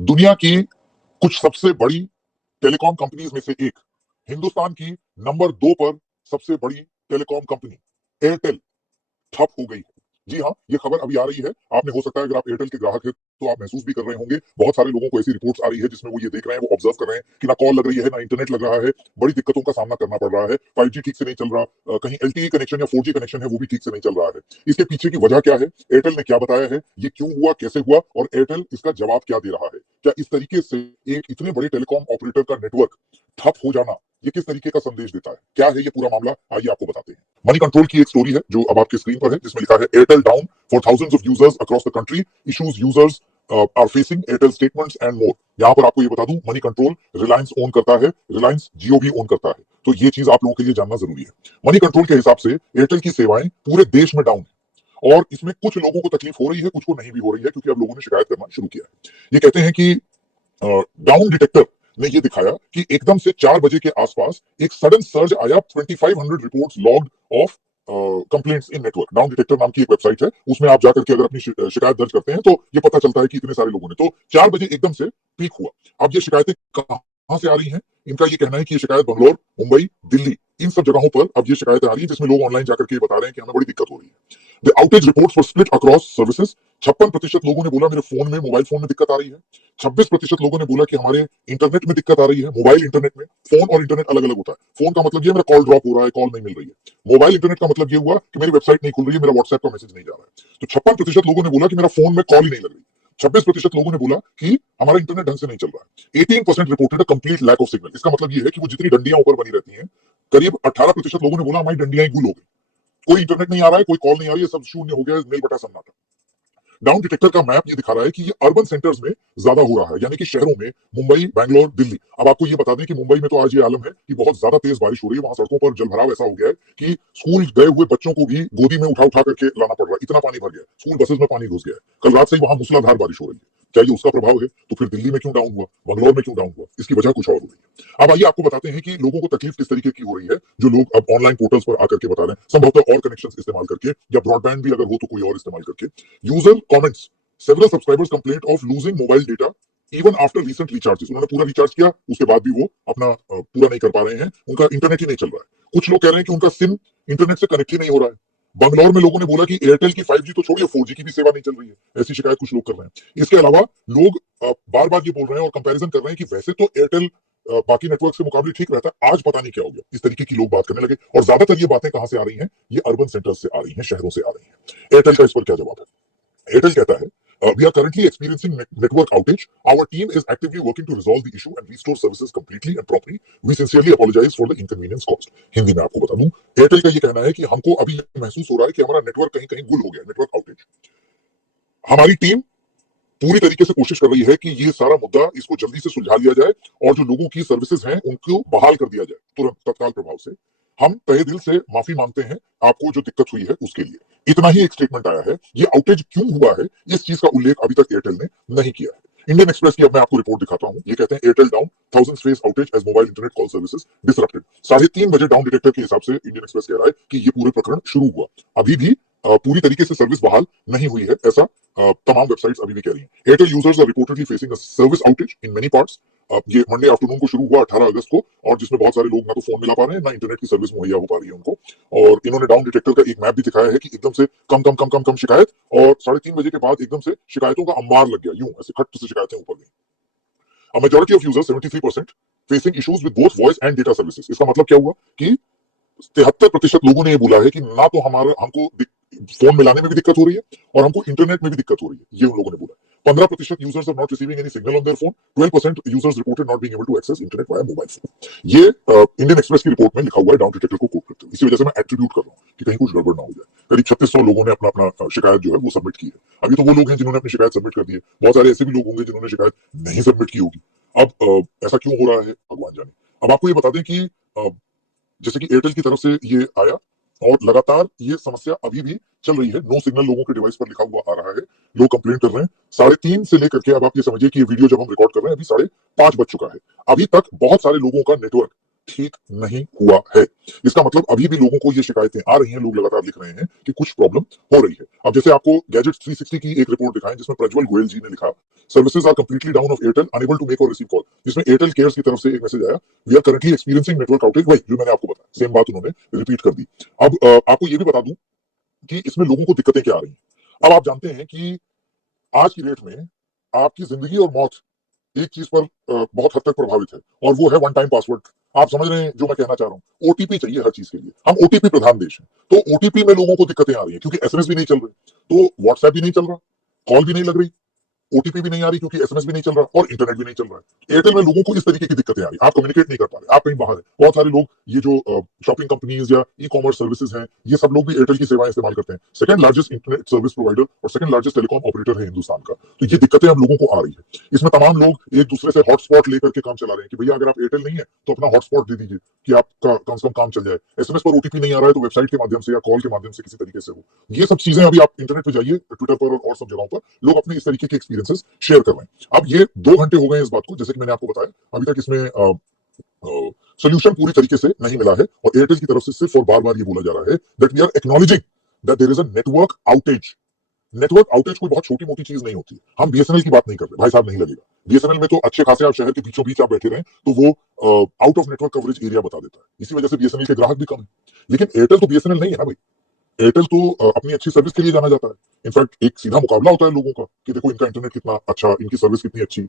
दुनिया की कुछ सबसे बड़ी टेलीकॉम कंपनीज में से एक, हिंदुस्तान की नंबर 2 पर सबसे बड़ी टेलीकॉम कंपनी एयरटेल ठप हो गई है। जी हाँ, ये खबर अभी आ रही है। आपने हो सकता है अगर आप एयरटेल के ग्राहक हैं तो आप महसूस भी कर रहे होंगे। बहुत सारे लोगों को ऐसी रिपोर्ट्स आ रही है जिसमें वो ये देख रहे हैं, वो ऑब्जर्व कर रहे हैं कि ना कॉल लग रही है, ना इंटरनेट लग रहा है। बड़ी दिक्कतों का सामना करना पड़ रहा है। 5G ठीक से नहीं चल रहा, कहीं LTE कनेक्शन या 4G कनेक्शन है वो भी ठीक से नहीं चल रहा है। इसके पीछे की वजह क्या है? एयरटेल ने क्या बताया है? ये क्यों हुआ, कैसे हुआ और एयरटेल इसका जवाब क्या दे रहा है? क्या इस तरीके से एक इतने बड़े टेलीकॉम ऑपरेटर का नेटवर्क ठप हो जाना, ये किस तरीके का संदेश देता है? क्या है ये पूरा मामला? आइए आपको बताते हैं। मनी कंट्रोल की एक स्टोरी है जो अब आपके स्क्रीन पर है, जिसमें लिखा है Airtel down for thousands of users across the country, issues users are facing, Airtel statements and more. यहां पर आपको ये बता दूं, मनी कंट्रोल रिलायंस ओन करता है, रिलायंस जियो भी ओन करता है, तो ये चीज आप लोगों के लिए जानना जरूरी है। मनी कंट्रोल के हिसाब से एयरटेल की सेवाएं पूरे देश में डाउन है और इसमें कुछ लोगों को तकलीफ हो रही है, कुछ को नहीं भी हो रही है, क्योंकि अब लोगों ने शिकायत करना शुरू किया है। ये कहते हैं कि डाउन डिटेक्टर ने ये दिखाया कि एकदम से 4 बजे के आसपास एक सडन सर्ज आया, 2500 reports logged of complaints in network. Down detector नाम की एक वेबसाइट है, उसमें आप जाकर के अगर अपनी शिकायत दर्ज करते हैं तो ये पता चलता है कि इतने सारे लोगों ने। तो 4 बजे एकदम से पीक हुआ। अब ये शिकायतें कहां से आ रही हैं? इनका ये कहना है कि ये शिकायत बंगलोर, मुंबई, दिल्ली, इन सब जगहों पर अब ये शिकायतें आ रही है, जिसमें लोग ऑनलाइन जाकर के बता रहे हैं कि हमें बड़ी दिक्कत हो रही है। The outage reports were split across services. 56% लोगों ने बोला मेरे फोन में, मोबाइल फोन में दिक्कत आ रही है। 26% लोगों ने बोला कि हमारे इंटरनेट में दिक्कत आ रही है। मोबाइल इंटरनेट में, फोन और इंटरनेट अलग अलग होता है। फोन का मतलब ये मेरा कॉल ड्रॉप हो रहा है, कॉल नहीं मिल रही है। मोबाइल इंटरनेट का मतलब ये हुआ कि मेरी वेबसाइट नहीं खुल रही है, मेरा व्हाट्सएप का मैसेज नहीं जा रहा है। तो 56% लोगों ने बोला कि मेरा फोन में कॉल ही नहीं लग रही। 26% लोगों ने बोला कि हमारा इंटरनेट ढंग से नहीं चल रहा है। 18% reported a complete lack of signal. इसका मतलब ये है कि वो जितनी डंडियां ऊपर बनी रहती हैं, करीब 18% लोगों ने बोला हमारी डंडियां ही गुल हो गई, कोई इंटरनेट नहीं आ रहा है, कोई कॉल नहीं आ रही है, सब शून्य हो गया, मेल बटा सन्नाटा। डाउन डिटेक्टर का मैप ये दिखा रहा है कि ये अर्बन सेंटर्स में ज्यादा हो रहा है, यानी कि शहरों में, मुंबई, बैंगलोर, दिल्ली। अब आपको ये बता दें कि मुंबई में तो आज ये आलम है कि बहुत ज्यादा तेज बारिश हो रही है, वहां सड़कों पर जलभराव ऐसा हो गया है कि स्कूल गए हुए बच्चों को भी गोदी में उठा उठा करके लाना पड़ रहा है, इतना पानी भर गया है, स्कूल बसेस में पानी घुस गया है। कल रात से ही वहां मूसलाधार बारिश हो रही है। क्या ये उसका प्रभाव है? तो फिर दिल्ली में क्यों डाउन हुआ, बंगलौर में क्यों डाउन हुआ? इसकी वजह कुछ और हो रही है। अब आइए आपको बताते हैं कि लोगों को तकलीफ किस तरीके की हो रही है, जो लोग अब ऑनलाइन पोर्टल्स पर आकर के बता रहे हैं, संभवतः और कनेक्शन इस्तेमाल करके या ब्रॉडबैंड भी अगर हो तो कोई और इस्तेमाल करके। User comments, several subscribers complaint of losing mobile data even after recent recharges. उन्होंने पूरा रिचार्ज किया, उसके बाद भी वो अपना पूरा नहीं कर पा रहे हैं, उनका इंटरनेट ही नहीं चल रहा है। कुछ लोग कह रहे हैं कि उनका सिम इंटरनेट से कनेक्ट ही नहीं हो रहा है। बंगलौर में लोगों ने बोला कि एयरटेल की 5G तो छोड़िए, 4G की भी सेवा नहीं चल रही है, ऐसी शिकायत कुछ लोग कर रहे हैं। इसके अलावा लोग बार बार ये बोल रहे हैं और कंपैरिजन कर रहे हैं कि वैसे तो एयरटेल बाकी नेटवर्क से मुकाबले ठीक रहता है, आज पता नहीं क्या हो गया, इस तरीके की लोग बात करने लगे। और ज्यादातर ये बातें कहां से आ रही हैं? ये अर्बन सेंटर से आ रही हैं, शहरों से आ रही हैं। एयरटेल का इस पर क्या जवाब है? एयरटेल कहता है, we are currently experiencing network outage. Our team is actively working to resolve the issue and restore services completely and properly. We sincerely apologize for the inconvenience caused. Hindi में आपको बता दूं, एयरटेल का ये कहना है कि हमको अभी महसूस हो रहा है कि हमारा नेटवर्क कहीं कहीं गुल हो गया, नेटवर्क आउटेज। हमारी टीम पूरी तरीके से कोशिश कर रही है कि ये सारा मुद्दा, इसको जल्दी से सुलझा लिया जाए और जो लोगों की सर्विसेज हैं उनको बहाल कर दिया जाए तुरंत, तत्काल प्रभाव से। हम तहे दिल से माफी मांगते हैं आपको जो दिक्कत हुई है उसके लिए। इतना ही एक स्टेटमेंट आया है। ये आउटेज क्यों हुआ है, इस चीज का उल्लेख अभी तक एयरटेल ने नहीं किया है। इंडियन एक्सप्रेस की अब मैं आपको रिपोर्ट दिखाता हूं। ये कहते हैं Airtel down, thousand face outage as mobile internet call services disrupted. 3:30 बजे डाउन डिटेक्टर के हिसाब से इंडियन एक्सप्रेस कह रहा है कि ये पूरे प्रकरण शुरू हुआ। अभी भी पूरी तरीके से सर्विस बहाल नहीं हुई है, ऐसा तमाम वेबसाइट्स अभी भी कह रही हैं। Airtel users are reportedly facing a service outage in many parts. ये मंडे आफ्टरनून को शुरू हुआ, 18 अगस्त को, और जिसमें बहुत सारे लोग ना तो फोन मिला पा रहे हैं, ना इंटरनेट की सर्विस मुहैया हो पा रही है उनको। और इन्होंने डाउन डिटेक्टर का एक मैप भी दिखाया है कि एकदम से कम कम कम कम कम शिकायत, और 3:30 बजे के बाद एकदम से शिकायतों का अंबार लग गया, यूं ऐसे खट से शिकायतें ऊपर गई। A majority of users, 73%, facing issues with both voice and data services. इसका मतलब क्या हुआ कि 73% लोगों ने ये बोला है कि ना तो हमारा हमको फोन मिलाने में भी दिक्कत हो रही है और हमको इंटरनेट में भी दिक्कत हो रही है, ये उन लोगों ने बोला। 15% users are not receiving any signal on their phone. 12% users reported not being able to access internet via mobile phone. ये इंडियन एक्सप्रेस की रिपोर्ट में लिखा हुआ है, डाउन डिटेक्टर को कोट करते हुए। इसी वजह से मैं एट्रीब्यूट कर रहा हूँ कि कहीं कुछ गड़बड़ ना हो जाए। करीब 3600 लोगों ने अपना अपना शिकायत जो है वो सबमिट की है। अभी तो वो लोग हैं जिन्होंने अपनी शिकायत सबमिट कर दी है, बहुत सारे ऐसे भी लोग होंगे जिन्होंने शिकायत नहीं सबमिट की होगी। अब ऐसा क्यों हो रहा है भगवान जाने। अब आपको ये बता दें कि जैसे कि एयरटेल की तरफ से ये आया और लगातार ये समस्या अभी भी चल रही है। नो सिग्नल लोगों के डिवाइस पर लिखा हुआ आ रहा है, लोग कंप्लेन कर रहे हैं। 3:30 से लेकर के, अब आप ये समझिए कि ये वीडियो जब हम रिकॉर्ड कर रहे हैं अभी 5:30 बज चुका है, अभी तक बहुत सारे लोगों का नेटवर्क ठीक नहीं हुआ है। इसका मतलब अभी भी लोगों को ये शिकायतें आ रही हैं, लोग लगातार लिख रहे हैं कि कुछ प्रॉब्लम हो रही है। अब जैसे आपको गैजेट 360 की एक रिपोर्ट दिखाएं जिसमें प्रज्वल गोयल जी ने लिखा, services are completely down of Airtel, unable to make or receive call. जिसमें एयरटेल केयर्स की तरफ से एक मैसेज आया, we are currently experiencing network outage, वही जो मैंने आपको बताया, सेम बात उन्होंने रिपीट कर दी। अब आपको ये भी बता दूं कि इसमें लोगों को दिक्कतें क्या आ रही हैं। अब आप जानते हैं कि आज की डेट में आपकी जिंदगी और मौत एक चीज पर बहुत हद तक प्रभावित है, और वो है वन टाइम पासवर्ड। आप समझ रहे हैं जो मैं कहना चाह रहा हूँ, ओटीपी चाहिए हर चीज के लिए, हम ओटीपी प्रधान देश हैं। तो ओटीपी में लोगों को दिक्कतें आ रही है क्योंकि एसएमएस भी नहीं चल रहे, तो व्हाट्सएप भी नहीं चल रहा, कॉल भी नहीं लग रही, ओटीपी भी नहीं आ रही क्योंकि एसएमएस भी नहीं चल रहा और इंटरनेट भी नहीं चल रहा है। एयरटेल में लोगों को इस तरीके की दिक्कतें आ रही, आप कम्युनिकेट नहीं कर पा रहे, आप कहीं बाहर है। बहुत सारे लोग ये जो शॉपिंग कंपनीज या ई कॉमर्स सर्विसेज हैं, ये सब लोग भी एयरटेल की सेवाएं इस्तेमाल करते हैं। Second largest internet service provider और सेकंड लार्जेस्ट टेलीकॉम ऑपरेटर है हिंदुस्तान का। तो ये दिक्कतें अब लोगों को आ रही है। इसमें तमाम लोग एक दूसरे से हॉटस्पॉट लेकर के काम चला रहे हैं कि भैया अगर आप एयरटेल नहीं है तो अपना हॉटस्पॉट दे दीजिए कि आपका कम से कम काम चल जाए। एसएमएस पर ओटीपी नहीं आ रहा है तो वेबसाइट के माध्यम से या कॉल के माध्यम से किसी तरीके से हो। ये सब चीजें अभी आप इंटरनेट पे जाइए, ट्विटर पर और सब जगहों पर लोग अपने इस तरीके के एक्सपीरियंसेस शेयर कर रहे हैं। अब ये 2 घंटे हो गए इस बात को, जैसे कि मैंने आपको बताया, अभी तक इसमें सोल्यूशन पूरी तरीके से नहीं मिला है और एयरटेल की तरफ से सिर्फ और बार बार ये बोला जा रहा है that we are acknowledging that there is a network outage. Network outage कोई बहुत छोटी मोटी चीज नहीं होती है। हम बीएसएनएल की बात नहीं कर रहे, भाई साहब नहीं लगेगा। बीएसएनएल में तो अच्छे खासे आप शहर के बीचों बीच आप बैठे रहे तो वो out of network coverage area बता देता है, इसी वजह से बीएसएनएल के ग्राहक भी कम है। लेकिन एयरटेल तो बीएसएनएल नहीं है ना भाई। एयरटेल तो अपनी अच्छी सर्विस के लिए जाना जाता है। इनफैक्ट एक सीधा मुकाबला होता है लोगों का कि देखो इनका इंटरनेट कितना अच्छा, इनकी सर्विस कितनी अच्छी।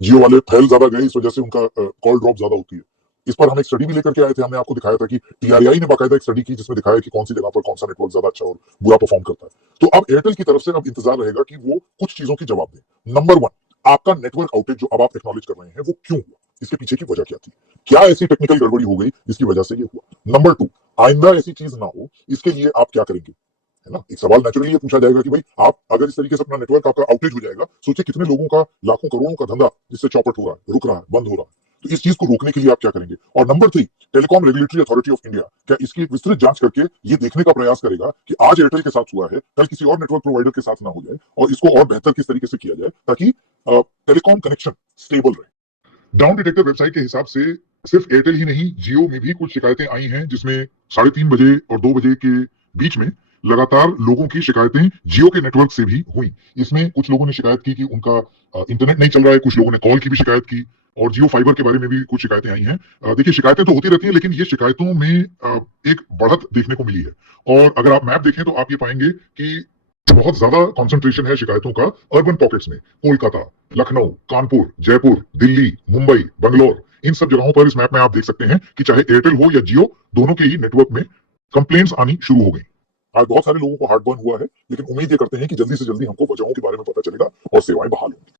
जियो वाले फैल ज्यादा गए, इस वजह से उनका कॉल ड्रॉप ज्यादा होती है। इस पर हम एक स्टडी भी लेकर के आए थे, हमने आपको दिखाया था कि टीआरआई ने बाकायदा एक स्टडी की जिसमें दिखाया कि कौन सी जगह पर कौन सा नेटवर्क ज्यादा अच्छा और बुरा परफॉर्म करता है। तो अब एयरटेल की तरफ से अब इंतजार रहेगा कि वो कुछ चीजों की जवाब दें। नंबर 1, आपका नेटवर्क आउटेज जो अब आप एक्नॉलेज कर रहे हैं वो क्यों हुआ, इसके पीछे की वजह क्या थी, क्या ऐसी टेक्निकल गड़बड़ी हो गई जिसकी वजह से ये हुआ। नंबर 2, आइंदा ऐसी चीज ना हो इसके लिए आप क्या करेंगे, है ना। एक सवाल नेचुरली ये पूछा जाएगा कि भाई आप अगर इस तरीके से अपना नेटवर्क आपका आउटेज हो जाएगा, सोचिए कितने लोगों का, लाखों करोड़ों का धंधा जिससे चौपट हो रहा है, रुक रहा है, बंद हो रहा है। तो इस चीज को रोकने के लिए आप क्या करेंगे। और number 3, telecom regulatory authority of India क्या इसकी एक विस्तृत जांच करके ये देखने का प्रयास करेगा कि आज एयरटेल के साथ हुआ है कल किसी और नेटवर्क प्रोवाइडर के साथ ना हो जाए, और इसको और बेहतर किस तरीके से किया जाए ताकि टेलीकॉम कनेक्शन स्टेबल रहे। डाउन डिटेक्टर वेबसाइट के हिसाब से सिर्फ एयरटेल ही नहीं, जियो में भी कुछ शिकायतें आई हैं जिसमें 3:30 बजे और 2 बजे के बीच में लगातार लोगों की शिकायतें जियो के नेटवर्क से भी हुई। इसमें कुछ लोगों ने शिकायत की कि उनका इंटरनेट नहीं चल रहा है, कुछ लोगों ने कॉल की भी शिकायत की, और जियो फाइबर के बारे में भी कुछ शिकायतें आई हैं। देखिए शिकायतें तो होती रहती हैं, लेकिन ये शिकायतों में एक बढ़त देखने को मिली है। और अगर आप मैप देखें तो आप ये पाएंगे कि बहुत ज्यादा कंसंट्रेशन है शिकायतों का अर्बन पॉकेट्स में। कोलकाता, लखनऊ, कानपुर, जयपुर, दिल्ली, मुंबई, बंगलौर, इन सब जगहों पर इस मैप में आप देख सकते हैं कि चाहे एयरटेल हो या जियो, दोनों के ही नेटवर्क में कंप्लेंट्स आनी शुरू हो गई। आज बहुत सारे लोगों को हार्ट बर्न हुआ है, लेकिन उम्मीद ये करते हैं कि जल्दी से जल्दी हमको वजहों के बारे में पता चलेगा और सेवाएं बहाल होंगी।